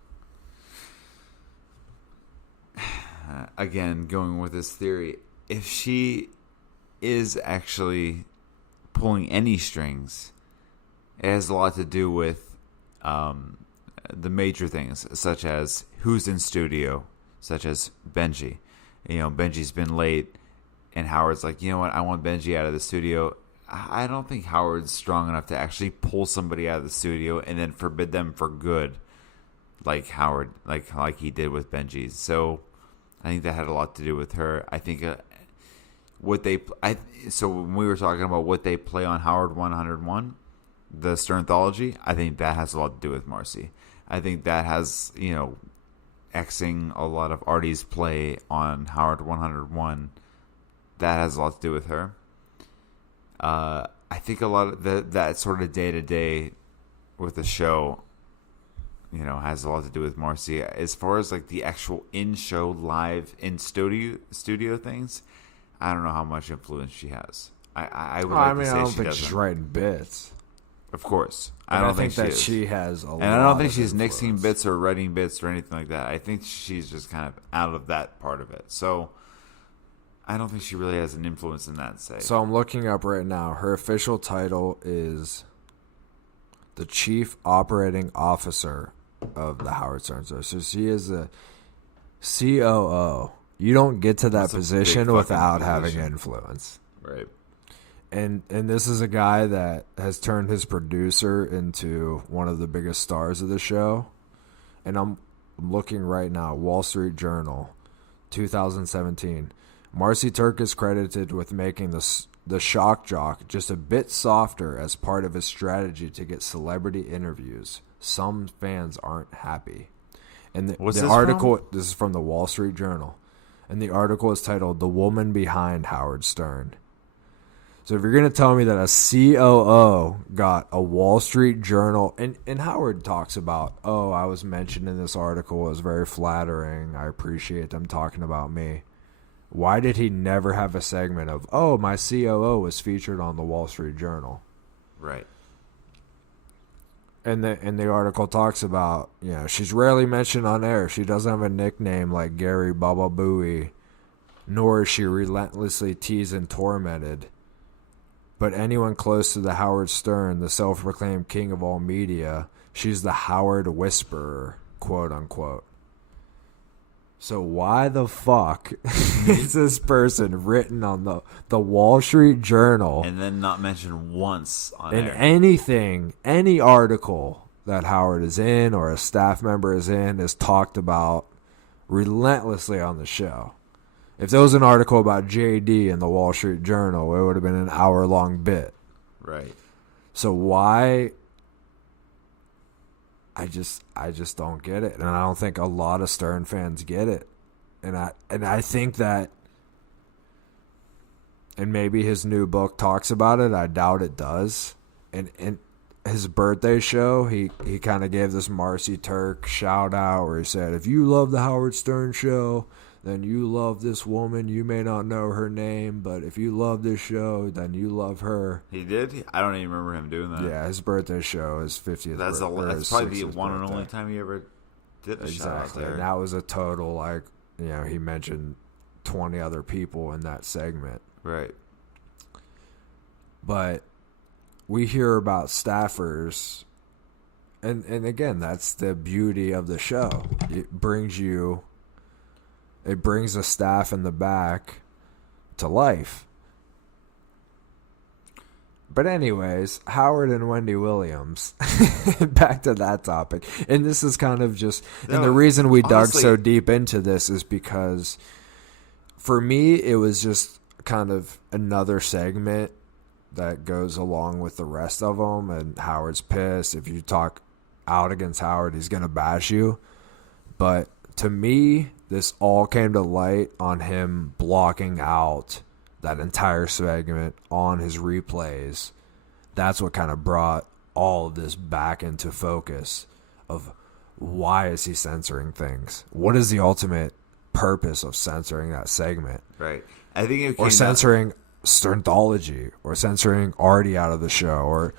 Again, going with this theory, if she is actually pulling any strings, it has a lot to do with the major things, such as who's in studio, such as Benji. Benji's been late, and Howard's like, you know what, I want Benji out of the studio. I don't think Howard's strong enough to actually pull somebody out of the studio and then forbid them for good, like Howard, like he did with Benji. So I think that had a lot to do with her. I think so when we were talking about what they play on Howard 101, the Sternthology, I think that has a lot to do with Marcy. I think that has, Xing a lot of Artie's play on Howard 101. That has a lot to do with her. I think a lot of that sort of day-to-day with the show, has a lot to do with Marcy. As far as like the actual in-show, live, in studio things, I don't know how much influence she has. I would like to say I don't she think doesn't. she's writing bits. Of course. I don't think that she has a lot. And I don't think she's influence. nixing bits or writing bits or anything like that. I think she's just kind of out of that part of it. So I don't think she really has an influence in that say. So I'm looking up right now. Her official title is the Chief Operating Officer of the Howard Stern Show. So she is the COO. You don't get to that That's a position big without fucking having position. influence. Right. And this is a guy that has turned his producer into one of the biggest stars of the show. and I'm looking right now, Wall Street Journal, 2017. Marcy Turk is credited with making the shock jock just a bit softer as part of his strategy to get celebrity interviews. Some fans aren't happy. And the article, this is from the Wall Street Journal, and the article is titled "The Woman Behind Howard Stern." So if you're going to tell me that a COO got a Wall Street Journal, and Howard talks about, oh, I was mentioned in this article, it was very flattering, I appreciate them talking about me. Why did he never have a segment of, oh, my COO was featured on the Wall Street Journal? Right. And the article talks about, she's rarely mentioned on air. She doesn't have a nickname like Gary Baba Booey, nor is she relentlessly teased and tormented. But anyone close to the Howard Stern, the self-proclaimed king of all media, she's the Howard Whisperer, quote unquote. So why the fuck is this person written on the Wall Street Journal and then not mentioned once on in air? anything, any article that Howard is in or a staff member is in is talked about relentlessly on the show? If there was an article about JD in the Wall Street Journal, it would have been an hour-long bit. Right. So why? I just don't get it, and I don't think a lot of Stern fans get it, and I think that, and maybe his new book talks about it. I doubt it does. And his birthday show, he kind of gave this Marcy Turk shout out where he said, "If you love the Howard Stern show, then you love this woman. You may not know her name, but if you love this show, then you love her." He did? I don't even remember him doing that. Yeah, his birthday show, his 50th birthday. That's probably the one and only time he ever did a shout out there. And that was a total, he mentioned 20 other people in that segment. Right. But we hear about staffers, and again, that's the beauty of the show. It brings the staff in the back to life. But anyways, Howard and Wendy Williams, back to that topic. And this is kind of just, and the reason we dug so deep into this is because for me, it was just kind of another segment that goes along with the rest of them. And Howard's pissed. If you talk out against Howard, he's going to bash you. But to me, this all came to light on him blocking out that entire segment on his replays. That's what kind of brought all of this back into focus of why is he censoring things? What is the ultimate purpose of censoring that segment? Right. I think it or censoring Sternthology or censoring Artie out of the show. Or,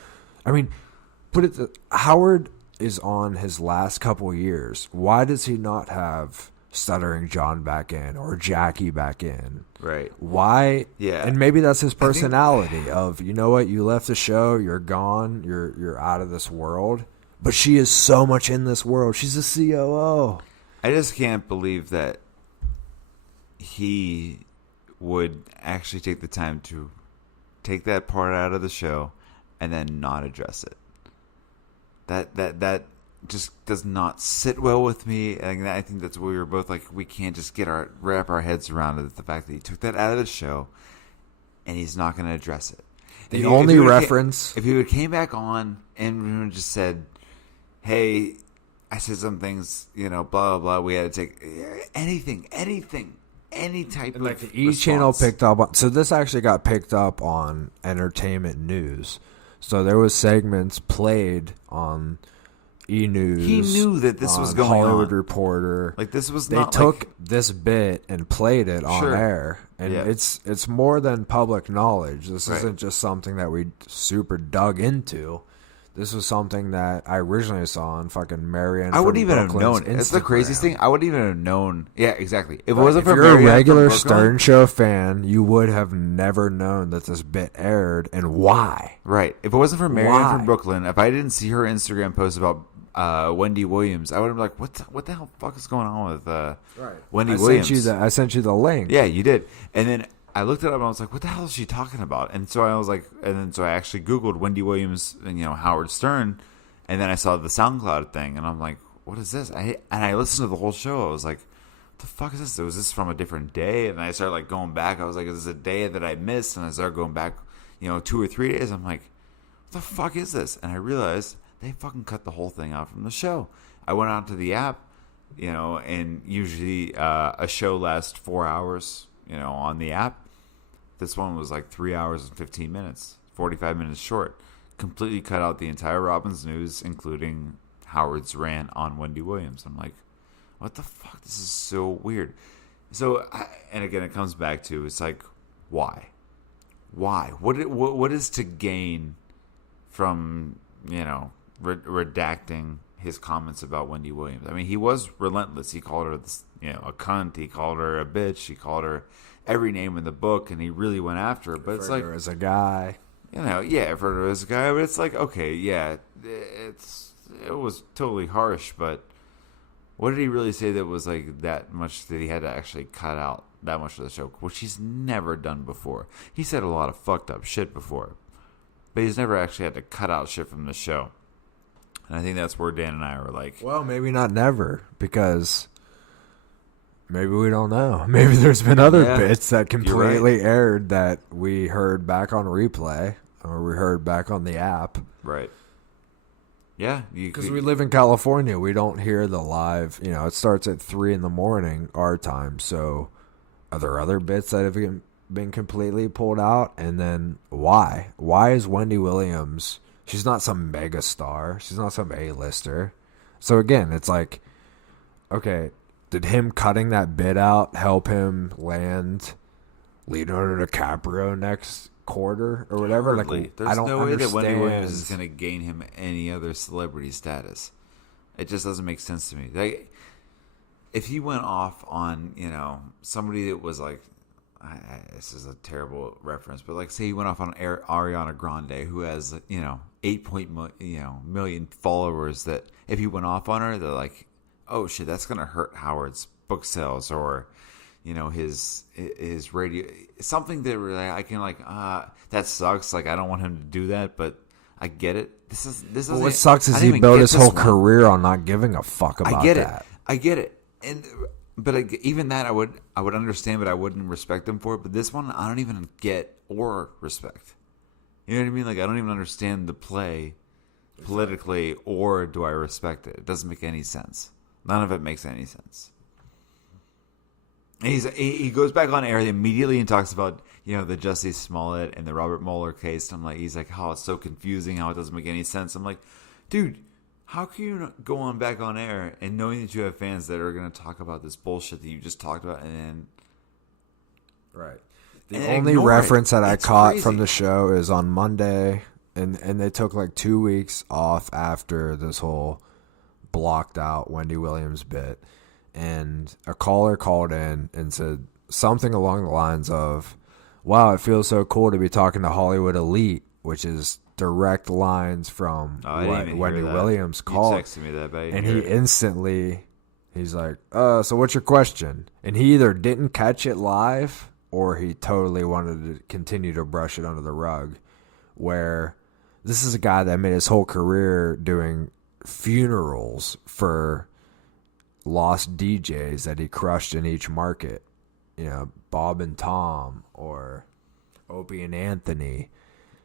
Howard is on his last couple years. Why does he not have Stuttering John back in or Jackie back in? Right. Why? Yeah. And maybe that's his personality of, you know what, you left the show, you're gone, you're out of this world. But she is so much in this world. She's a COO. I just can't believe that he would actually take the time to take that part out of the show and then not address it. That just does not sit well with me, and I think that's where we were both like, we can't just wrap our heads around it. The fact that he took that out of the show and he's not going to address it. The only reference, if he would came back on and just said, "Hey, I said some things, blah blah blah. We had to take anything, any type of like the E channel picked up on." So this actually got picked up on Entertainment News. So there was segments played on E! News. He knew that this was going Hollywood on. Reporter. Like this was. They took this bit and played it on air, and it's more than public knowledge. This isn't just something that we super dug into. This was something that I originally saw on fucking Marianne. I wouldn't even Brooklyn's have known. It's the Instagram. craziest thing. I wouldn't even have known. Yeah, exactly. If it But wasn't for you're Marianne a regular from Brooklyn, Stern Show fan, you would have never known that this bit aired and why. Right. If it wasn't for Marianne Why? from Brooklyn, if I didn't see her Instagram post about Wendy Williams, I would have been like, what the hell fuck is going on with Wendy Williams? I sent you the link. Yeah, you did. And then I looked it up and I was like, what the hell is she talking about? And so I was like, so I actually Googled Wendy Williams and Howard Stern, and then I saw the SoundCloud thing, and I'm like, what is this? And I listened to the whole show. I was like, what the fuck is this? Was this from a different day? And I started like going back. I was like, is this a day that I missed? And I started going back, 2 or 3 days. I'm like, what the fuck is this? And I realized they fucking cut the whole thing out from the show. I went out to the app, and usually a show lasts 4 hours, on the app. This one was like 3 hours and 15 minutes, 45 minutes short. Completely cut out the entire Robbins News, including Howard's rant on Wendy Williams. I'm like, what the fuck? This is so weird. So, and again, it comes back to, it's like, why? Why? What is to gain from, redacting his comments about Wendy Williams? I mean, he was relentless. He called her, a cunt. He called her a bitch. He called her every name in the book, and he really went after her. But it's like, as a guy, I've heard her as a guy, but it's like, okay, yeah, it was totally harsh, but what did he really say that was like that much that he had to actually cut out that much of the show, which he's never done before? He said a lot of fucked up shit before, but he's never actually had to cut out shit from the show. And I think that's where Dan and I were like, well, maybe not never, because maybe we don't know. Maybe there's been other bits that completely aired that we heard back on replay or we heard back on the app. Right. Yeah. Because we live in California. We don't hear the live. It starts at 3 a.m. our time. So are there other bits that have been completely pulled out? And then why? Why is Wendy Williams... She's not some mega star. She's not some A-lister. So again, it's like, okay, did him cutting that bit out help him land Leonardo DiCaprio next quarter or whatever? Hardly. Like, there's I don't no way understand. that Wendy Williams is going to gain him any other celebrity status. It just doesn't make sense to me. Like, if he went off on, somebody that was like, this is a terrible reference, but like, say he went off on Ariana Grande, who has, 8 million followers, that if he went off on her, they're like, oh shit, that's going to hurt Howard's book sales, or, his radio, something that really I can like, that sucks. Like, I don't want him to do that, but I get it. Well, what sucks is he built his whole career on not giving a fuck about that. I get it. But even that I would understand, but I wouldn't respect him for it. But this one, I don't even get or respect. You know what I mean? Like, I don't even understand the play politically, or do I respect it? It doesn't make any sense. None of it makes any sense. And he goes back on air immediately and talks about, the Jussie Smollett and the Robert Mueller case. And he's like, how it's so confusing, how it doesn't make any sense. I'm like, dude, how can you go on back on air and knowing that you have fans that are going to talk about this bullshit that you just talked about, and then... Right. The only reference that I caught from the show is on Monday, and they took like 2 weeks off after this whole blocked out Wendy Williams bit, and a caller called in and said something along the lines of, wow, it feels so cool to be talking to Hollywood elite, which is direct lines from what Wendy Williams called. You texted me that, babe. And he instantly, he's like, so what's your question? And he either didn't catch it live, or he totally wanted to continue to brush it under the rug, where this is a guy that made his whole career doing funerals for lost DJs that he crushed in each market. Bob and Tom or Opie and Anthony.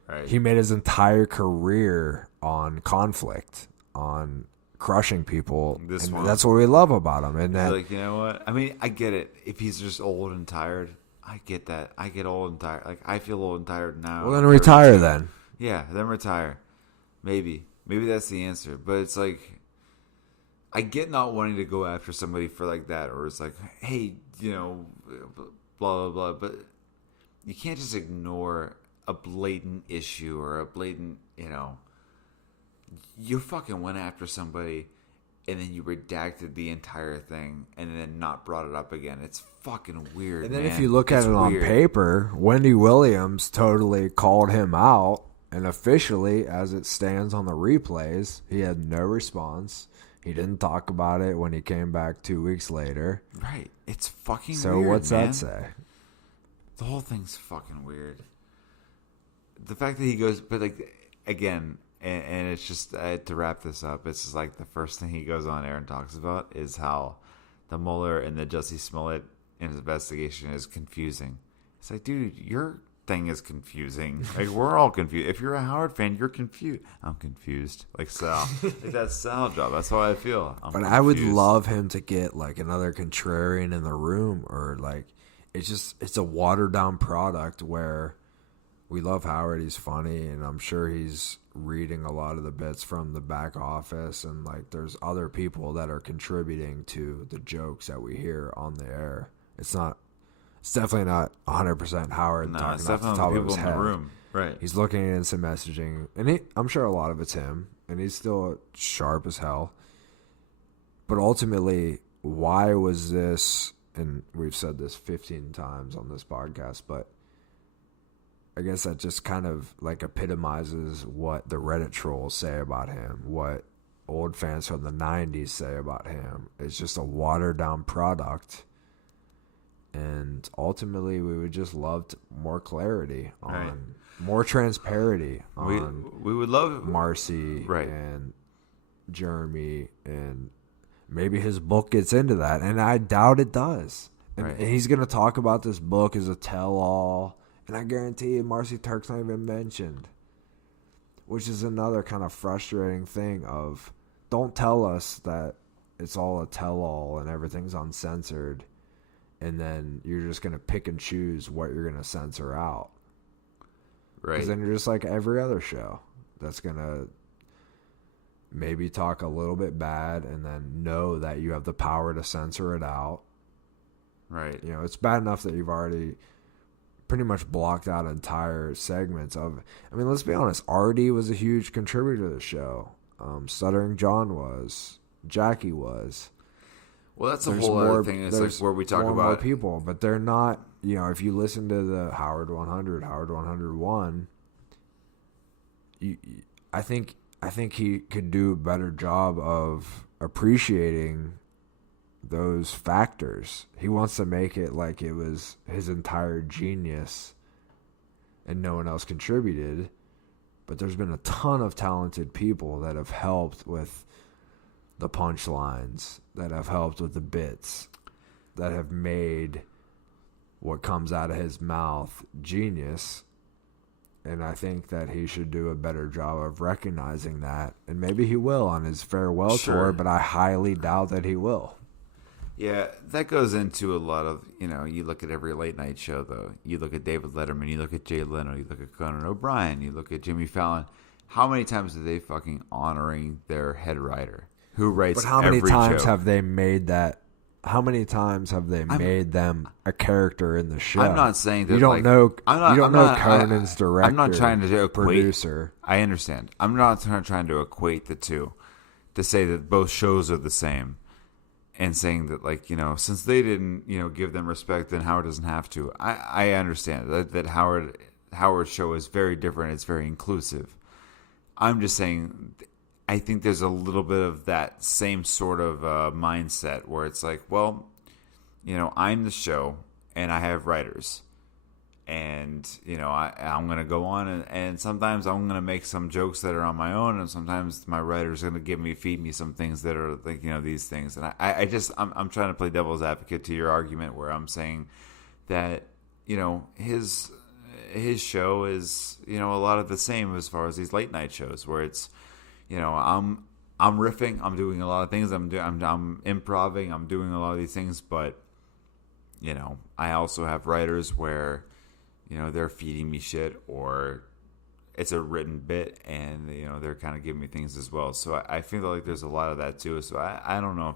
Right. He made his entire career on conflict, on crushing people. That's what we love about him. And like, you know what? I mean, I get it. If he's just old and tired, I get that. I get old and tired. Like, I feel old and tired now. Well, then retire then. Yeah, then retire. Maybe that's the answer. But it's like, I get not wanting to go after somebody for like that, or it's like, hey, blah, blah, blah. But you can't just ignore a blatant issue or a blatant, you fucking went after somebody and then you redacted the entire thing and then not brought it up again. It's fucking weird, And then man. if you look at it on paper, Wendy Williams totally called him out, and officially, as it stands on the replays, he had no response. He didn't talk about it when he came back 2 weeks later. Right. It's fucking weird, So what's man. that say? The whole thing's fucking weird. The fact that he goes, but like, again, and it's just to wrap this up. It's just like the first thing he goes on air and talks about is how the Mueller and the Jussie Smollett investigation is confusing. It's like, dude, your thing is confusing. Like, we're all confused. If you're a Howard fan, you're confused. I'm confused. Like Sal. Like that's Sal's job. That's how I feel. But confused. I would love him to get like another contrarian in the room, or like it's a watered down product where we love Howard. He's funny, and I'm sure he's reading a lot of the bits from the back office, and like there's other people that are contributing to the jokes that we hear on the air. It's definitely not 100% Howard talking off the top of his head. In the room. Right. He's looking at some messaging, and I'm sure a lot of it's him, and he's still sharp as hell. But ultimately, why was this, and we've said this 15 times on this podcast, but I guess that just kind of like epitomizes what the Reddit trolls say about him, what old fans from the 90s say about him. It's just a watered down product. And ultimately, we would just love more clarity on, more transparency on. We would love Marcy and Jeremy, and maybe his book gets into that, and I doubt it does. And he's going to talk about this book as a tell-all, and I guarantee you, Marcy Turk's not even mentioned, which is another kind of frustrating thing of, don't tell us that it's all a tell-all and everything's uncensored. And then you're just going to pick and choose what you're going to censor out. Right. Because then you're just like every other show that's going to maybe talk a little bit bad and then know that you have the power to censor it out. Right. You know, it's bad enough that you've already pretty much blocked out entire segments of it. I mean, let's be honest. Artie was a huge contributor to the show. Stuttering John was. Jackie was. Well, that's a whole other thing. It's like where we talk about more people, but they're not. You know, if you listen to the Howard 100, Howard 101, I think he could do a better job of appreciating those factors. He wants to make it like it was his entire genius, and no one else contributed. But there's been a ton of talented people that have helped with the punchlines, that have helped with the bits, that have made what comes out of his mouth genius. And I think that he should do a better job of recognizing that. And maybe he will on his farewell tour, but I highly doubt that he will. Yeah, that goes into a lot of, you know, you look at every late night show, though. You look at David Letterman, you look at Jay Leno, you look at Conan O'Brien, you look at Jimmy Fallon. How many times are they fucking honoring their head writer? Who writes every show? But how many times have they made that? How many times have they made them a character in the show? I'm not saying that you don't know. You don't know Conan's director. I'm not trying to equate. Producer. I understand. I'm not trying to equate the two, to say that both shows are the same, and saying that, like, you know, since they didn't, you know, give them respect, then Howard doesn't have to. I understand that Howard's show is very different. It's very inclusive. I'm just saying, I think there's a little bit of that same sort of mindset where it's like, well, you know, I'm the show and I have writers, and, you know, I'm going to go on and sometimes I'm going to make some jokes that are on my own, and sometimes my writer's going to feed me some things that are like, you know, these things. And I'm trying to play devil's advocate to your argument where I'm saying that, you know, his show is, you know, a lot of the same as far as these late night shows where it's, you know, I'm riffing, I'm doing a lot of things, I'm improvising, I'm doing a lot of these things, but, you know, I also have writers where, you know, they're feeding me shit, or it's a written bit, and, you know, they're kind of giving me things as well. So I feel like there's a lot of that too. So I don't know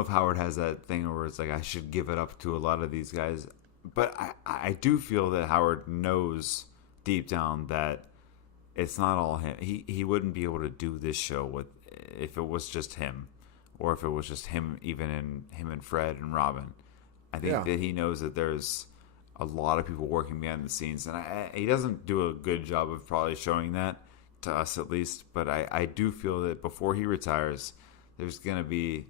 if Howard has that thing where it's like I should give it up to a lot of these guys, but I do feel that Howard knows deep down that it's not all him. He wouldn't be able to do this show if it was just him, or if it was just him, even in him and Fred and Robin. I think that he knows that there's a lot of people working behind the scenes, and he doesn't do a good job of probably showing that to us, at least. But I do feel that before he retires, there's going to be,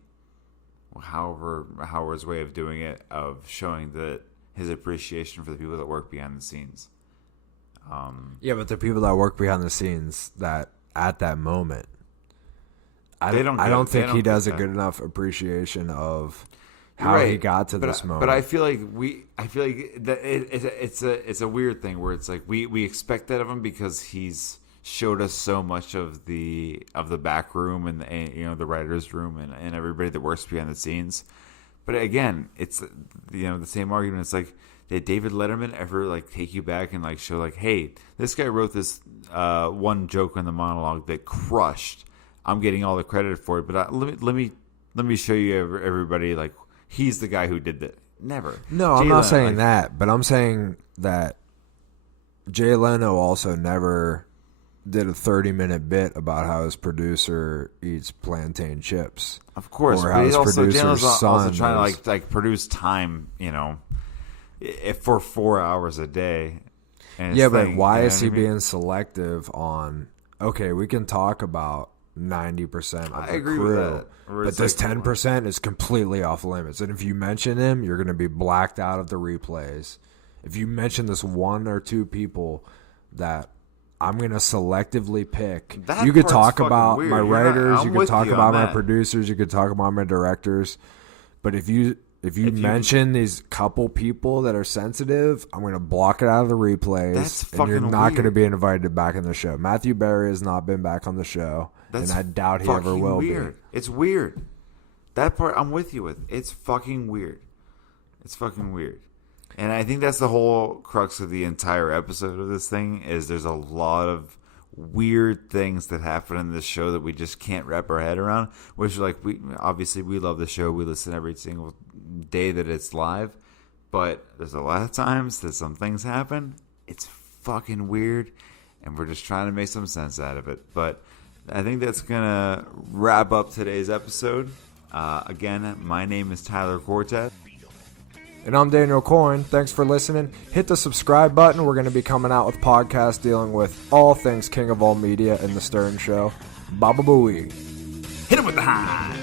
however Howard's way of doing it, of showing that his appreciation for the people that work behind the scenes. Yeah, but the people that work behind the scenes that at that moment, I don't think he does a good enough appreciation of how he got to this moment. But I feel like it's a weird thing where it's like we expect that of him because he's showed us so much of the back room and the writers' room and everybody that works behind the scenes. But again, it's the same argument. It's like, did David Letterman ever like take you back and like show like, hey, this guy wrote this one joke in the monologue that crushed. I'm getting all the credit for it, but let me show you everybody like he's the guy who did that. Never. No, I'm not saying that, but I'm saying that Jay Leno also never did a 30-minute bit about how his producer eats plantain chips. Of course, or but how his Jay producer's Leno's son also trying is. to like produce time, for 4 hours a day. And Yeah, but why is he being selective on? Okay, we can talk about 90% of the agree crew, with that. but this 10% is completely off limits. And if you mention him, you're going to be blacked out of the replays. If you mention this one or two people that I'm going to selectively pick, you could talk about my writers, you could talk about my producers, you could talk about my directors, but if you mention these couple people that are sensitive, I'm going to block it out of the replays, and you're not going to be invited back in the show. Matthew Berry has not been back on the show, and I doubt he ever will be. It's weird. That part I'm with you with. It's fucking weird. It's fucking weird. And I think that's the whole crux of the entire episode of this thing is there's a lot of weird things that happen in this show that we just can't wrap our head around, which like we love the show. We listen every single day that it's live, but there's a lot of times that some things happen. It's fucking weird, and we're just trying to make some sense out of it. But I think that's gonna wrap up today's episode. Again, my name is Tyler Cortez. And I'm Daniel Coyne. Thanks for listening. Hit the subscribe button. We're going to be coming out with podcasts dealing with all things King of All Media and The Stern Show. Baba Booey. Hit him with the high.